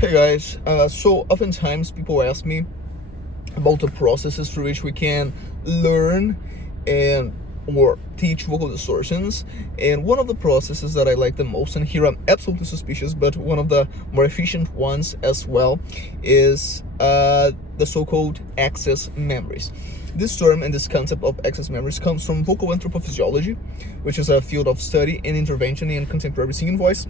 Hey guys, so oftentimes people ask me about the processes through which we can learn and or teach vocal distortions, and one of the processes that I like the most, and here I'm absolutely suspicious, but one of the more efficient ones as well, is the so-called access memories. This term and this concept of access memories comes from Vocal Anthropophysiology, which is a field of study and intervention in contemporary singing voice.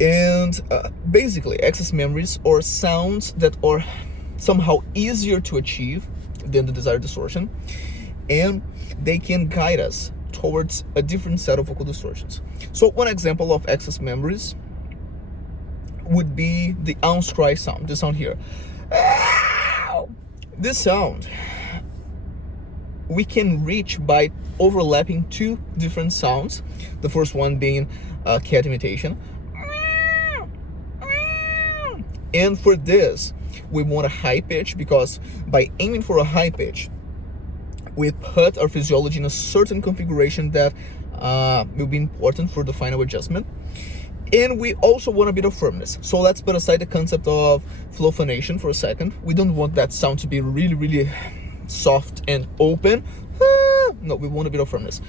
And basically, access memories are sounds that are somehow easier to achieve than the desired distortion, and they can guide us towards a different set of vocal distortions. So one example of access memories would be the ounce cry sound, this sound here. This sound we can reach by overlapping two different sounds, the first one being cat imitation. And for this, we want a high pitch, because by aiming for a high pitch, we put our physiology in a certain configuration that will be important for the final adjustment. And we also want a bit of firmness. So let's put aside the concept of flow phonation for a second. We don't want that sound to be really, really soft and open. No, we want a bit of firmness.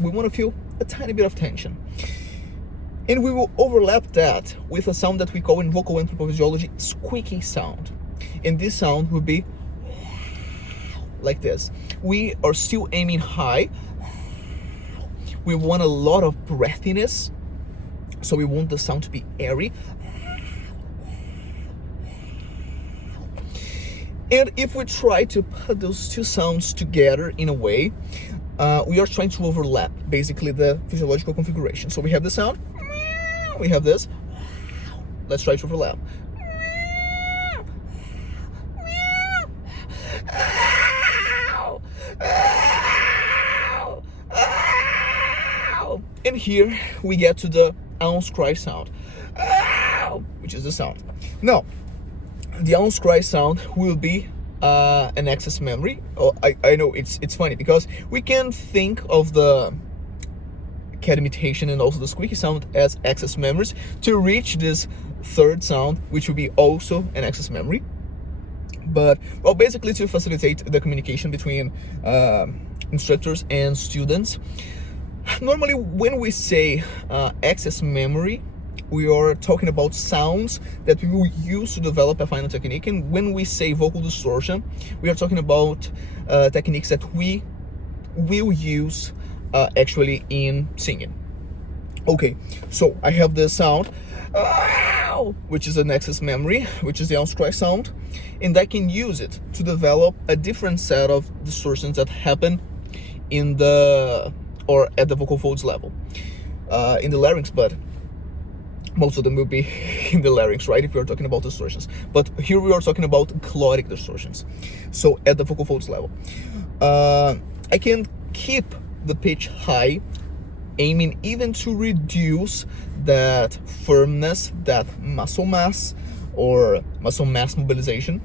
We want to feel a tiny bit of tension. And we will overlap that with a sound that we call in vocal anthropophysiology squeaky sound. And this sound will be like this. We are still aiming high. We want a lot of breathiness, so we want the sound to be airy. And if we try to put those two sounds together in a way, we are trying to overlap basically the physiological configuration. So we have the sound, we have this. Let's try to overlap. And here we get to the ounce cry sound, which is the sound. Now, the ounce cry sound will be an access memory. Oh, I know it's funny because we can think of the cat imitation and also the squeaky sound as access memories to reach this third sound, which will be also an access memory. But, well, basically to facilitate the communication between instructors and students. Normally, when we say access memory, we are talking about sounds that we will use to develop a final technique. And when we say vocal distortion, we are talking about techniques that we will use actually in singing. Okay, so I have the sound, which is an access memory, which is the ounce cry sound, and I can use it to develop a different set of distortions that happen in the or at the vocal folds level, in the larynx, but most of them will be in the larynx, right, if we are talking about distortions. But here we are talking about chloric distortions, so at the vocal folds level. I can keep the pitch high, aiming even to reduce that firmness, that muscle mass, or muscle mass mobilization.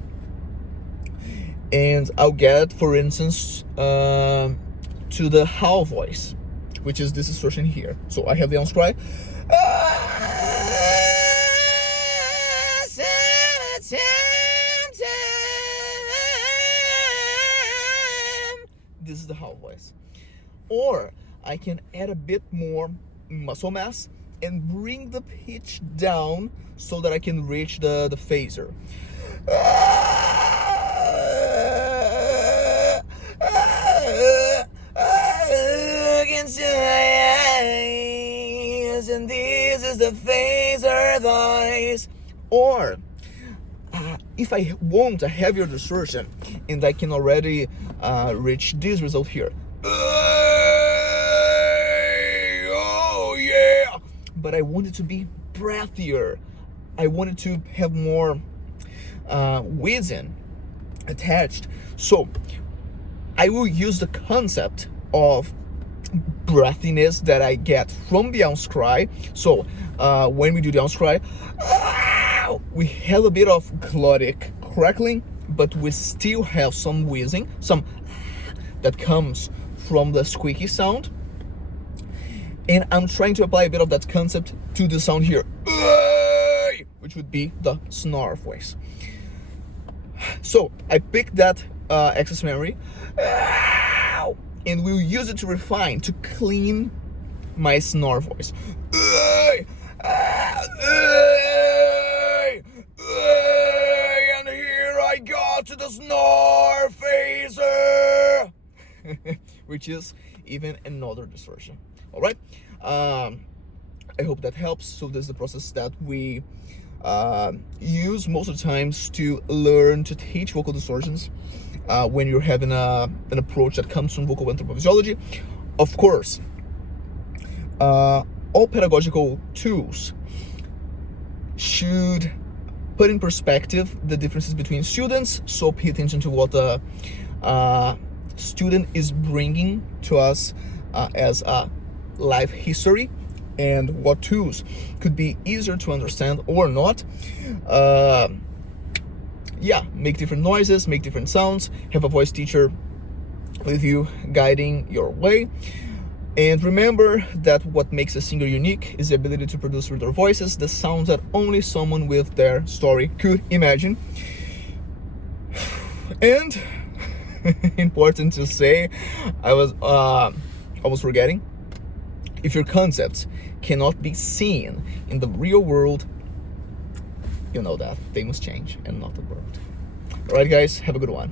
And I'll get, for instance, to the howl voice, which is this distortion here. So I have the ounce cry. This is the howl voice. Or I can add a bit more muscle mass and bring the pitch down so that I can reach the phaser. And this is the phaser voice. Or if I want a heavier distortion and I can already reach this result here. Oh yeah! But I want it to be breathier. I want it to have more wheezing attached. So I will use the concept of breathiness that I get from the ounce cry. So when we do the ounce cry, we have a bit of glottic crackling, but we still have some wheezing, some that comes from the squeaky sound. And I'm trying to apply a bit of that concept to the sound here, which would be the snarl voice. So I picked that excess memory, and we'll use it to refine, to clean my snarl voice. And here I got to the snarl phaser, which is even another distortion. All right. I hope that helps. So this is the process that we use most of the times to learn to teach vocal distortions when you're having an approach that comes from vocal anthropophysiology. Of course, all pedagogical tools should put in perspective the differences between students, so pay attention to what the student is bringing to us as a life history, and what tools could be easier to understand or not. Make different noises, make different sounds, have a voice teacher with you guiding your way. And remember that what makes a singer unique is the ability to produce with their voices the sounds that only someone with their story could imagine. And important to say, I was almost forgetting, if your concepts cannot be seen in the real world, you know that they must change and not the world. All right, guys, have a good one.